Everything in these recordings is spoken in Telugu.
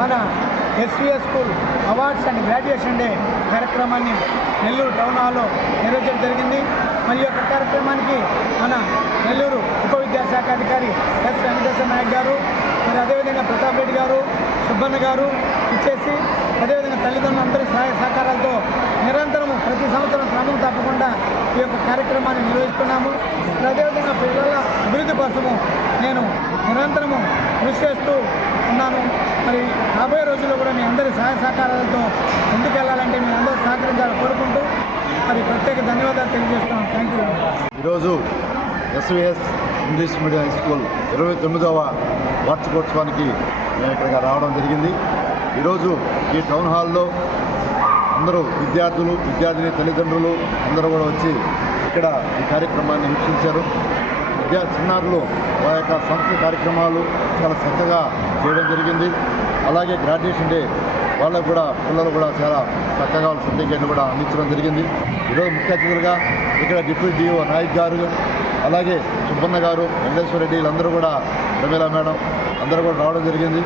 మన SVS school awards and graduation day కార్యక్రమాన్ని నెల్లూరు టౌన్ హాల్లో నిర్వహించడం జరిగింది. మరి యొక్క కార్యక్రమానికి మన నెల్లూరు ఉప విద్యాశాఖ అధికారి ఎస్ వెంకటేశ్వర నాయక్ గారు, మరి అదేవిధంగా ప్రతాప్ రెడ్డి గారు, సుబ్బన్న గారు ఇచ్చేసి, అదేవిధంగా తల్లిదండ్రులందరి సహాయ సహకారాలతో నిరంతరము ప్రతి సంవత్సరం క్రమం తప్పకుండా ఈ యొక్క కార్యక్రమాన్ని నిర్వహిస్తున్నాము. అదేవిధంగా పిల్లల అభివృద్ధి కోసము నేను నిరంతరము కృషి చేస్తూ ఉన్నాను. మరి రాబోయే రోజుల్లో కూడా మీ అందరి సహాయ సహకారాలతో ముందుకెళ్లాలంటే మీ అందరూ సహకరించాలని కోరుకుంటూ మరి ప్రత్యేక ధన్యవాదాలు తెలియజేస్తున్నాను. Thank you. ఈరోజు SVS English medium high school 29వ వార్షికోత్సవానికి మేము ఇక్కడికి రావడం జరిగింది. ఈరోజు ఈ టౌన్ హాల్లో అందరూ విద్యార్థులు, విద్యార్థిని తల్లిదండ్రులు అందరూ కూడా వచ్చి ఇక్కడ ఈ కార్యక్రమాన్ని వీక్షించారు. చిన్నారులు వారి యొక్క సంస్థ కార్యక్రమాలు చాలా చక్కగా చేయడం జరిగింది. అలాగే గ్రాడ్యుయేషన్ డే వాళ్ళకు కూడా పిల్లలు కూడా చాలా చక్కగా వాళ్ళ సర్టిఫికేట్లు కూడా అందించడం జరిగింది. ఈరోజు ముఖ్య అతిథులుగా ఇక్కడ డిప్యూటీ డిఓ నాయక్ గారు, అలాగే సుబ్బన్న గారు, వెంకటేశ్వర రెడ్డి వీళ్ళందరూ కూడా, రమేలా మేడం అందరూ కూడా రావడం జరిగింది.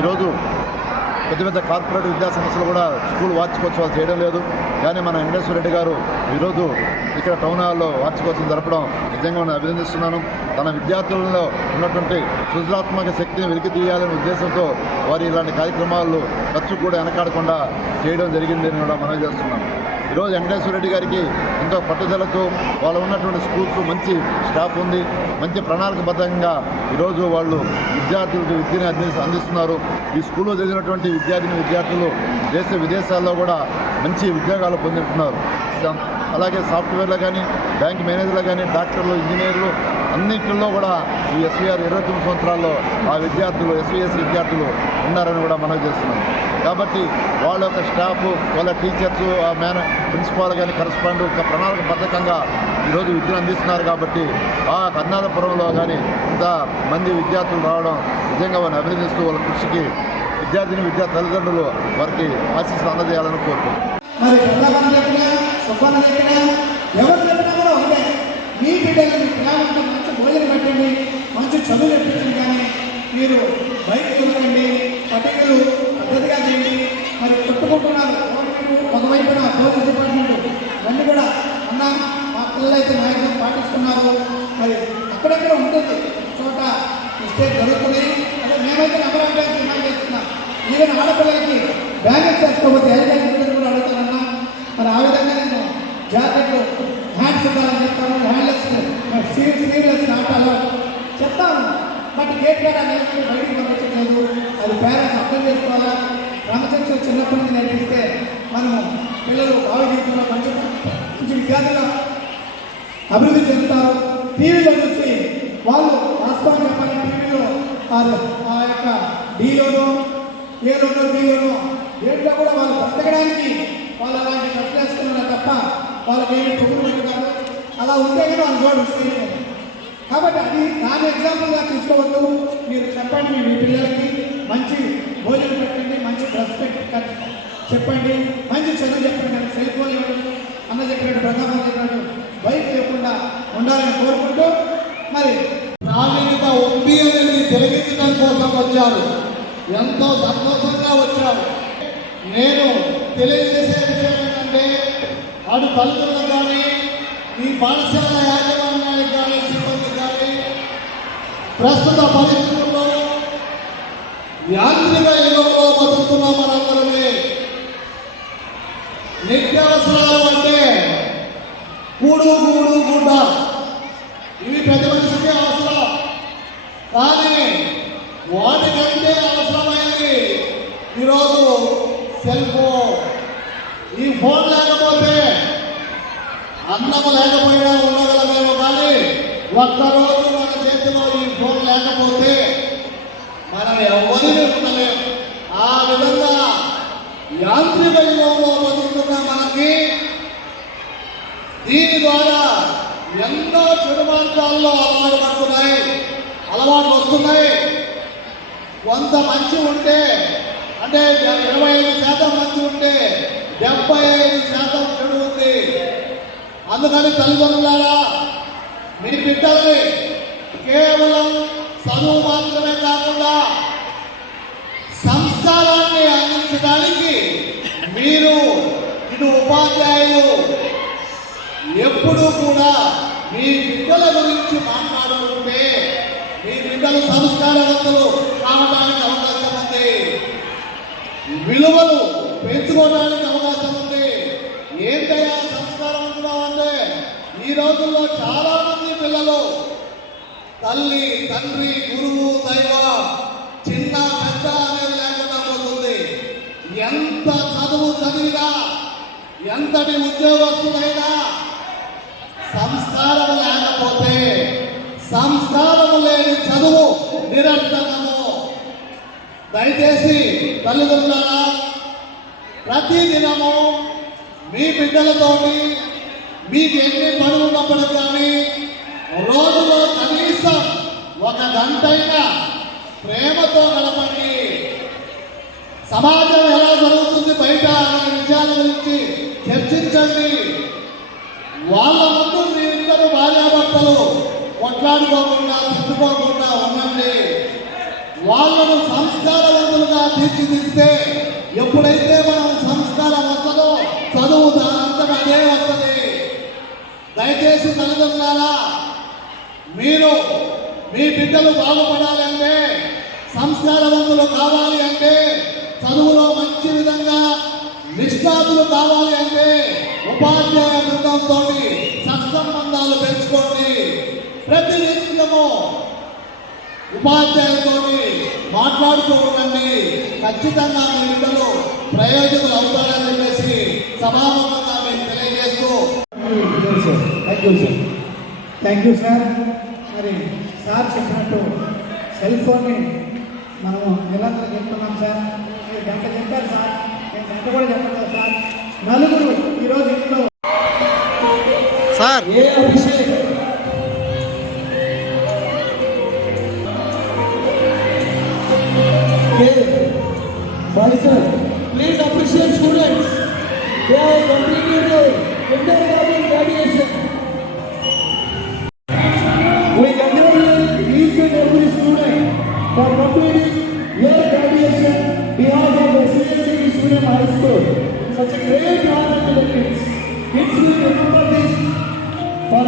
ఈరోజు పెద్ద పెద్ద కార్పొరేట్ విద్యా సంస్థలు కూడా స్కూల్ వార్షికోత్సవాలు చేయడం లేదు. కానీ మన వెంకటేశ్వర రెడ్డి గారు ఈరోజు ఇక్కడ టౌన్ హాల్లో వార్షికోత్సవం జరపడం నిజంగా నేను అభినందిస్తున్నాను. తన విద్యార్థులలో ఉన్నటువంటి సృజనాత్మక శక్తిని వెలికి తీయాలనే ఉద్దేశంతో వారు ఇలాంటి కార్యక్రమాలు ఖర్చు కూడా వెనకాడకుండా చేయడం జరిగిందని కూడా మనవి చేస్తున్నాను. ఈరోజు వెంకటేశ్వర రెడ్డి గారికి ఎంతో పట్టుదలతో వాళ్ళు ఉన్నటువంటి స్కూల్స్ మంచి స్టాఫ్ ఉంది, మంచి ప్రణాళికబద్ధంగా ఈరోజు వాళ్ళు విద్యార్థులకు విద్యని అందిస్తున్నారు. ఈ స్కూల్లో చదివినటువంటి విద్యార్థులు దేశ విదేశాల్లో కూడా మంచి ఉద్యోగాలు పొందుతున్నారు. అలాగే సాఫ్ట్వేర్లో కానీ, బ్యాంక్ మేనేజర్లు కానీ, డాక్టర్లు, ఇంజనీర్లు అన్నింటిలో కూడా ఈ ఎస్వీఆర్ 29 సంవత్సరాల్లో ఆ విద్యార్థులు, ఎస్వీఎస్ విద్యార్థులు ఉన్నారని కూడా మనం చేస్తున్నాం. కాబట్టి వాళ్ళ యొక్క స్టాఫ్, వాళ్ళ టీచర్స్, ఆ ప్రిన్సిపాల్ కానీ, కరస్పాండెంట్ ఒక ప్రణాళికబద్ధంగా ఈరోజు విద్యను అందిస్తున్నారు. కాబట్టి ఆ కర్ణాటకపురంలో కానీ ఇంత మంది విద్యార్థులు రావడం నిజంగా వారిని అభినందిస్తూ వాళ్ళ కృషికి విద్యా తల్లిదండ్రులు వారికి ఆశీస్సులు అందజేయాలని కోరుకుంటున్నాను. మీ బిడ్డలు మీ పిల్లలకు మంచి భోజనం పెట్టండి, మంచి చదువు చెప్పించండి. కానీ మీరు బయటకు వెళ్ళండి, పట్టికలు పద్ధతిగా చేయండి. మరి కొట్టుకుంటున్నారు ఒకవైపున పోలీస్ డిపార్ట్మెంట్ అన్నీ కూడా అన్న మా పిల్లలు అయితే నాయకులు పాటిస్తున్నారు. మరి అక్కడక్కడ ఉంటుంది చోట మిస్టేక్ జరుగుతున్నాయి. అంటే మేమైతే నెంబర్ ఆఫ్ బ్యాంక్ డిమాండ్ చేస్తున్నాం. ఈవెన్ ఆడపిల్లలకి బ్యాంగెస్ చేసుకోకపోతే ఐదు కూడా అడుగుతానన్నా. మరి ఆ విధంగా నేను జాకెట్లు హ్యాండ్స్ ఇవ్వాలని చెప్తాను, హ్యాండ్లెస్ స్లీవ్లెస్ ఆటాలో చెప్తాను. బట్ గేట్ కాడ అనేది బయటికి పంపించట్లేదు. అది పేరెంట్స్ అర్థం చేసుకోవాలా. క్రమశిక్షణ చిన్నప్పటి నుంచి నేర్పిస్తే మనము పిల్లలు బాగా జీవితంలో మంచి విద్యార్థులు అభివృద్ధి చెందుతారు. టీవీలో చూసి వాళ్ళు వాస్తవాన్ని చెప్పాలి, టీవీలో ఆ యొక్క డీలోనో ఏలోనో బీలోనో దేంట్లో కూడా వాళ్ళు బ్రతకడానికి వాళ్ళు అలాంటి ఖర్చు వేసుకున్నారు తప్ప వాళ్ళకి ఏమి పొగులు కాదు. అలా ఉంటే కానీ వాళ్ళు కూడా వస్తుంది. కాబట్టి అది దాని ఎగ్జాంపుల్గా తీసుకోవద్దు. మీరు చెప్పండి, మీ పిల్లలకి మంచి భోజనం పెట్టండి, మంచి రెస్పెక్ట్ చెప్పండి, మంచి చదువు చెప్పండి. కానీ సెల్ ఫోన్ ఇవ్వండి, అన్న చెప్పినట్టు ప్రధాన చెప్పినట్టు బయట ఇవ్వకుండా ఉండాలని కోరుకుంటూ మరి ప్రాధాన్యత ఉంది అనేది తొలగించడం కోసం వచ్చారు. ఎంతో సంతోషంగా వచ్చారు. నేను తెలియజేసే విషయం ఏంటంటే అటు తల్లిదండ్రులు కానీ, ఈ పాఠశాల యాజమాన్యానికి కానీ, సిబ్బంది కానీ ప్రస్తుత పరిస్థితుల్లో యాంత్రిక యుగంలో బతుకుతున్నాం. మనందరమే నిత్యావసరాలు అంటే కూడు గుడ్డ ఇవి ప్రతి మనిషికి అవసరం. కానీ వాటికంటే అవసరమైనది ఈరోజు సెల్ ఫోన్. ఈ ఫోన్ లేకపోతే అన్నము లేకపోయినా ఉండగలమేమో, కానీ ఒక్కరోజు మన చేతిలో ఈ ఫోన్ లేకపోతే మనం ఎవరిని ఉండలేము. ఆ విధంగా యాంత్రిక యుగంలో బతుకుతున్న మనకి దీని ద్వారా ఎన్నో చెడు మార్గాల్లో అలవాటు వస్తున్నాయి. కొంత మంచి ఉంటే అంటే 25% మంచి ఉంటే 75% చెడు ఉంది. అందుకని తల్లిదండ్రులారా, మీ బిడ్డల్ని కేవలం చదువు మాత్రమే కాకుండా సంస్థ తీర్చడానికి మీరు ఇటు ఉపాధ్యాయులు ఎప్పుడూ కూడా మీ బిడ్డల గురించి మాట్లాడుకుంటే మీ బిడ్డలు సంస్కారవంతులు కావడానికి అవకాశం ఉంది, విలువలు పెంచుకోవడానికి అవకాశం ఉంది. ఏంటయ్యా సంస్కారవంతులు అంటే ఈ రోజుల్లో చాలా మంది పిల్లలు తల్లి తండ్రి గురువు దైవ చిన్న పెద్ద అనేది లేకుండా పోతుంది. ఎంత చదువు చదివినా ఎంతటి ఉద్యోగస్తులైనా సంస్కారం లేకపోతే సంస్కారం లేని చదువు నిరర్థకము. దయచేసి తల్లిదండ్రులారా ప్రతి దినము మీ బిడ్డలతోటి మీకు ఎన్ని పనులు ఉన్నప్పటికీ కానీ రోజులో కనీసం 1 గంటైనా ప్రేమతో గడపండి. సమాజం ఎలా జరుగుతుంది బయట అనే విషయాల గురించి చర్చించండి. వాళ్ళ ముందు మీరిద్దరు భార్యాభర్తలు కొట్లాడుకోకుండా తిట్టుకోకుండా ఉండండి. వాళ్ళను సంస్కారవంతులుగా తీర్చిదిద్దితే ఎప్పుడైతే మనం సంస్కారం వస్తుందో చదువు దానంతట అదే వస్తుంది. దయచేసి తల్లిదండ్రులారా మీరు మీ బిడ్డలు బాగుపడాలి అంటే సంస్కారవంతులు కావాలి అంటే చదువులో మంచి విధంగా నిష్ణాతులు కావాలి అంటే ఉపాధ్యాయ బృందంతో సత్సంబంధాలు పెంచుకోండి. ప్రతి నిత్యము ఉపాధ్యాయులతో మాట్లాడుతూ ఉండండి. ఖచ్చితంగా మీ బిడ్డలు ప్రయోజకులు అవుతారని చెప్పేసి సభాముఖంగా మీకు తెలియజేస్తూ థ్యాంక్ యూ సార్. మరి సార్ చెప్పినట్టు సెల్ ఫోన్ని మనము నిరంతరం చెప్తున్నాం సార్. మీరు గంట చెప్పారు సార్, నేను గంట కూడా చెప్పలేదు సార్. నలుగురు ఈరోజు ఇంట్లో sir A Abhishek Faisal, please appreciate students. They have completed the kindergarten graduation. We congratulate each and every student for completing your graduation behalf of the CSE Student High School. Such a great honor to the kids. Kids will remember this for